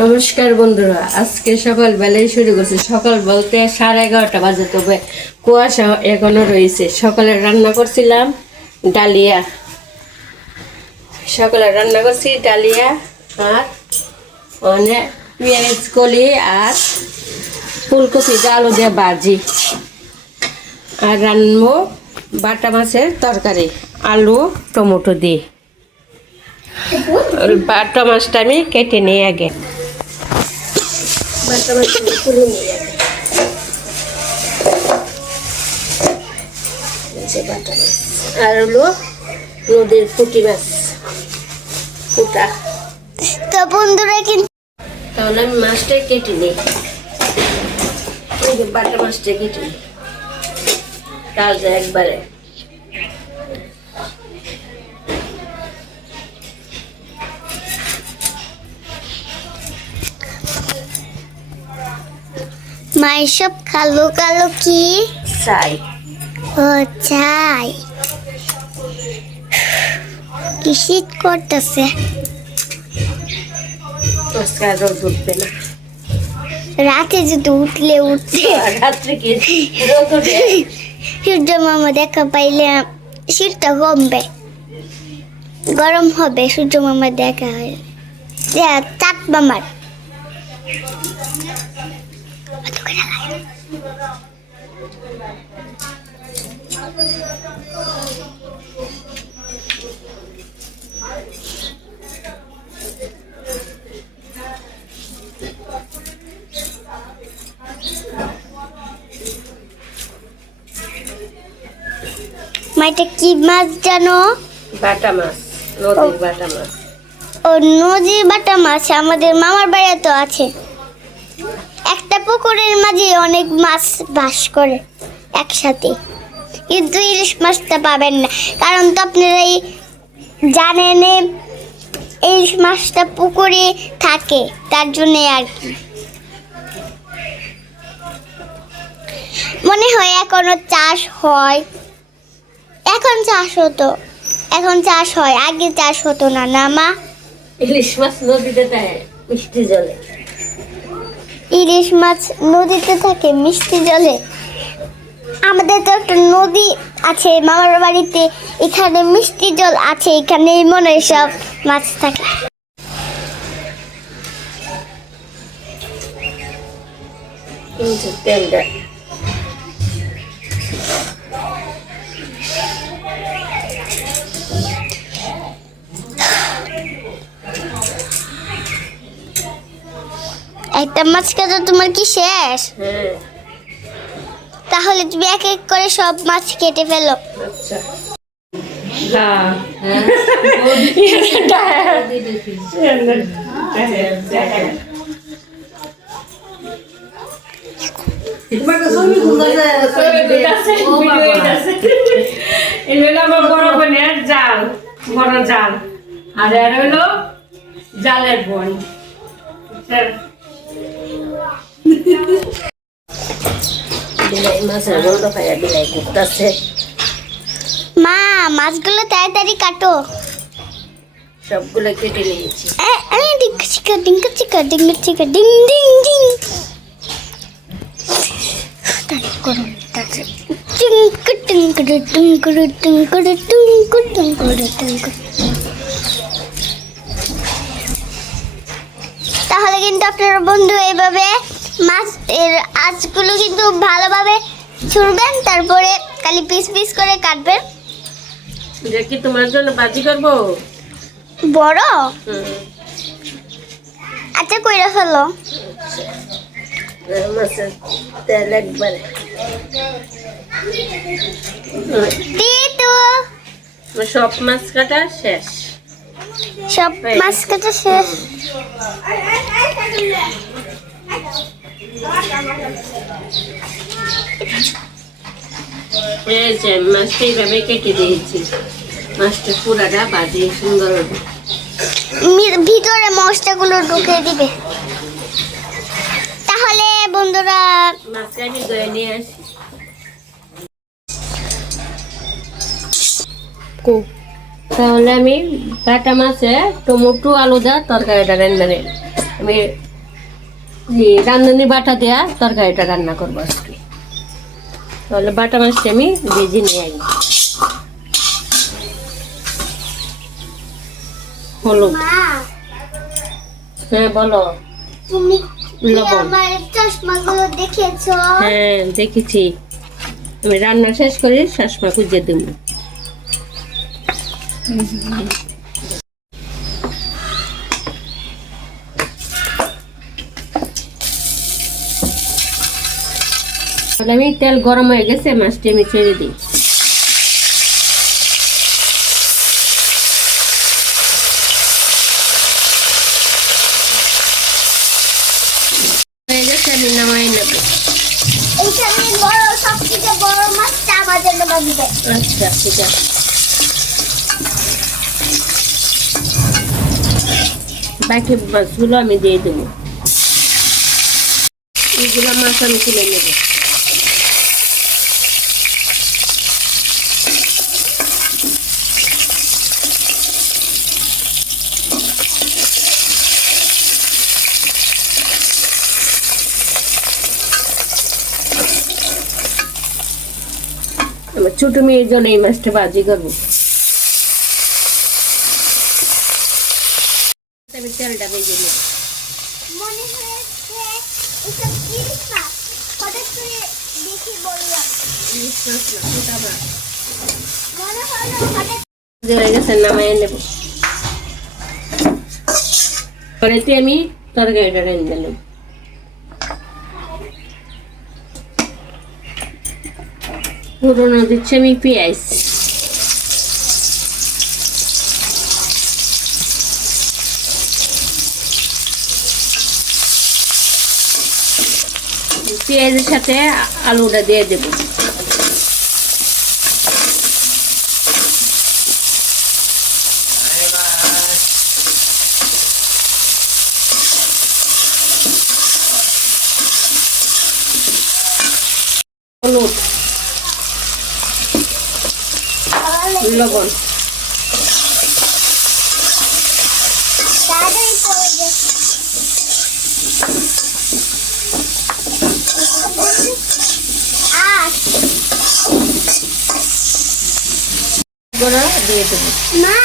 নমস্কার বন্ধুরা, আজকে সকালবেলায় শুরু করছি। সকাল বলতে 11:30 বাজে, তবে কুয়াশা এখনো রয়েছে। সকালে রান্না করছিলাম ডালিয়া। সকালে রান্না করছি ডালিয়া আর মানে পেঁয়াজ কলি আর ফুলকপি আলু দিয়ে ভাজি, আর রান্নবো বাটা মাছের তরকারি আলু টমেটো দিয়ে। বাটা মাছটা আমি কেটে নিই আগে। বাটা মাছটা তুলে নিই আগে। বাটা মাছ আর হলো নদীর পুঁটি মাছ পুঁটা। তো বন্ধুরা কিন্তু তাহলে আমি মাছটাই কেটে নিই। বাটা মাছটা কেটে নিই তাজা একবারে। মায়ের সব কালো কালো কি চাই ও চাই কি শীত করতেছে। আজকে রোদ উঠবে না। রাতে যদি উঠতে রাত্রে কি রোদ উঠে? সূর্য মামা দেখা পাইলে শীতটা কমবে, গরম হবে। সূর্য মামা দেখা হয় চাঁদ মামার। মাইটা কি মাছ জানো? বাটা মাছ, নদীর বাটা মাছ। ও নদীর বাটা মাছ আমাদের মামার বাড়িতে আছে। একটা পুকুরের মাঝে অনেক মাছ বাস করে একসাথে, কিন্তু ইলিশ মাছটা পাবেন না। কারণ তো আপনারাই জানেন ইলিশ মাছটা পুকুরে থাকে, তার জন্যে আর কি। মনে হয় এখনো চাষ হয়, এখন চাষ হতো, এখন চাষ হয়, আগে চাষ হতো না। না মা? ইলিশ মাছ নদীতে থাকে মিষ্টি জলে। ইলিশ মাছ নদীতে থাকে মিষ্টি জলে। আমাদের তো একটা নদী আছে মামার বাড়িতে, এখানে মিষ্টি জল আছে, এখানে মনে হয় সব মাছ থাকে। তেল দেয়। একটা মাছ কাটা তোমার কি শেষ? হ্যাঁ। তাহলে তুমি এক এক করে সব মাছ কেটে ফেলো। আচ্ছা। বড় বোনের জাল, বড় জাল, আর এর হলো জালের বোন। বিলাই মাছের গন্ধ পাইয়া বিলাই করতেছে। মা মাছগুলো তাড়াতাড়ি কাটো। সবগুলো কেটে নিয়েছি। ডিঙ্কা চিকা ডিঙ্কা চিকা ডিঙ্কা চিকা ডিং ডিং ডিং। তাড়াতাড়ি করো, তাড়াতাড়ি। টিঙ্কা টিঙ্কা টিঙ্কা টিঙ্কা টিঙ্কা টিঙ্কা টিঙ্কা। তাহলে কিন্তু আপনার বন্ধু এইভাবে মাছ এর আঁচগুলো কিন্তু ভালোভাবে ছুঁড়বেন, তারপরে খালি পিস পিস করে কাটবেন। যে কি তোমার জন্য বাজি করবো? বড়? আচ্ছা কইরা ফেলো। মাছের তেল একবারে। দিতু সব মাছ কাটা শেষ। সব মাছ কাটা শেষ। এই যে মাছটা এইভাবে কেটে দিয়েছি। মাছটা পুরাটা বাজি সুন্দর হবে। ভিতরে মশলাগুলো ঢুকে দিবে। তাহলে বন্ধুরা মাছটা আমি ধুয়ে নিয়ে আসি। তাহলে আমি বাটা মাছে টমেটো আলু দা তরকারিটা রান্না নিই। আমি এই রাঁধুনি বাটা দেয়া তরকারিটা রান্না করবো আজকে। তাহলে বাটা মাছটা আমি ভেজে নিয়ে আই। হলুদ, মা হ্যাঁ বলো। তুমি কি লবণ। আমার চশমাগুলো দেখেছো? হ্যাঁ দেখেছি, আমি রান্না শেষ করি শাসমা খুঁজে দেব। তাহলে আমি তেল গরম হয়ে গেছে, মাছটি আমি ছেড়ে দিই। হয়ে গেছে, আমি নামাই নেব। এইখানে বড় সবথেকে বড় মাছটা আমার জন্য বাঁধবে। আচ্ছা ঠিক আছে, বাকি মাছগুলো আমি দিয়ে দেবো। এইগুলো মাছ আমি তুলে নেব। আমার ছোট মেয়ের জন্য এই মাছটা ভাজি করবো। আমি তেলটা ভেজে নেব। মনে হয়েছে এসব ইলিশ মাছ। হঠাৎ করে দেখে বললাম, ইলিশ মাছ না, ছোটা মাছ। মনে হলো হঠাৎ হয়ে গেছে, নামাই নেব। পরেতে আমি তরকারিটা রেঁধে নেব। পুরোনো দিচ্ছি আমি পেঁয়াজ, পেঁয়াজের সাথে আলুটা দিয়ে দেব। হলুদ, লবণ, তাড়াতাড়ি পড়ে যায়। আর গুঁড়া দিয়ে দেবো। মা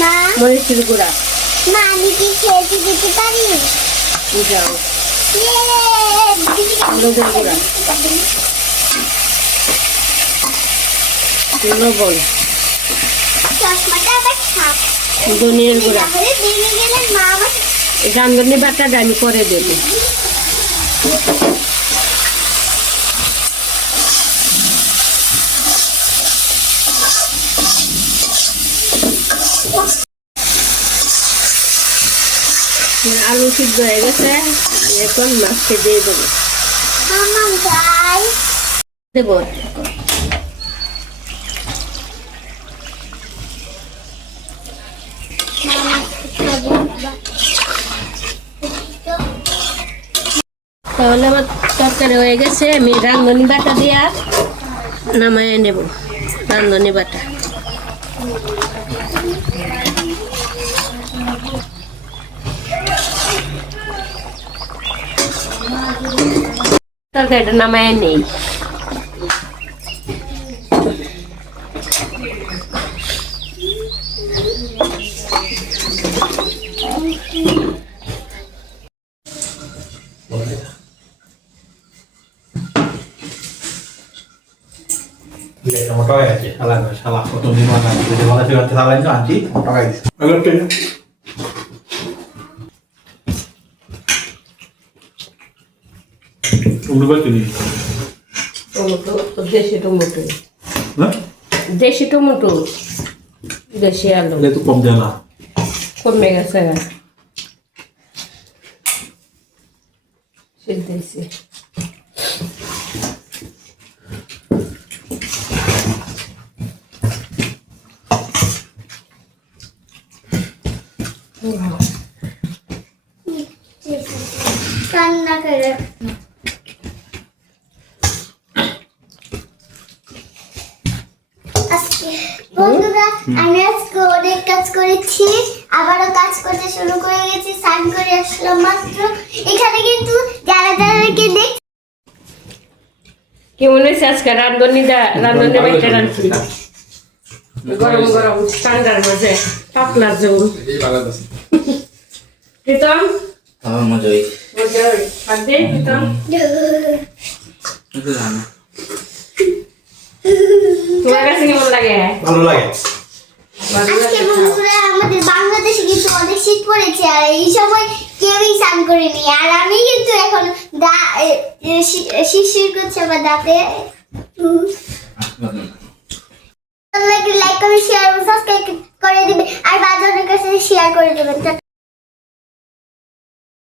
মা মরিচের গুঁড়া মা আমি কি খেয়েছি দিতে পারি? যাও, ইয়ে, হলুদের গুঁড়া, লবণ, চশমাটা আবার থাক। ধনিয়ার গুঁড়া। তাহলে ভেঙে গেলে মা আমাকে রাঁধুনি বাটাটা আমি করে দেবো। আলু সিদ্ধ হয়ে গেছে, এখন মাছকে দিয়ে দেবো। মামা যাই। দেবো তাহলে আমার তরকারি হয়ে গেছে, আমি রাঁধুনি বাটা দিয়া নামায় নেব। রাঁধুনি বাটা তরকারিটা নামায় নেই। Motor ya sih, salah foto di mana? Jadi mana sih nanti salahnya anti motor kayak gitu. Agak tuh. Udah baca nih. Tomato তো দেশি টমেটো, Nah, দেশি টমেটো, দেশি আলু itu pom jala. কমে গেছে সিদ্ধেছি। রান্না করে আজকে বন্ধুরা আমি আজকে অনেক কাজ করেছি। আবারও কাজ করতে শুরু করে গেছি, স্নান করে আসলাম মাত্র। এখানে কিন্তু যারা যাদেরকে দেখ কেমন হয়েছে আজকে রান্ধনি বাইটা রান্ধছি গরম গরম ঠান্ডার মাঝে পাতলা ঝোল প্রীতম মজা হই মজা হয় আর দে প্রীতম তোমার কাছে কেমন লাগে ভালো লাগে। আজকে বন্ধুরা আমাদের বাংলাদেশে কিন্তু অনেক শীত পড়েছে, আর এই সময় কেউই স্নান করেনি, আর আমি কিন্তু এখন শিরশির করছে আমার দাঁতে। লাইক করে শেয়ার সাবস্ক্রাইব করে দিবে আর বাজারের কাছে শেয়ার করে দেবেন।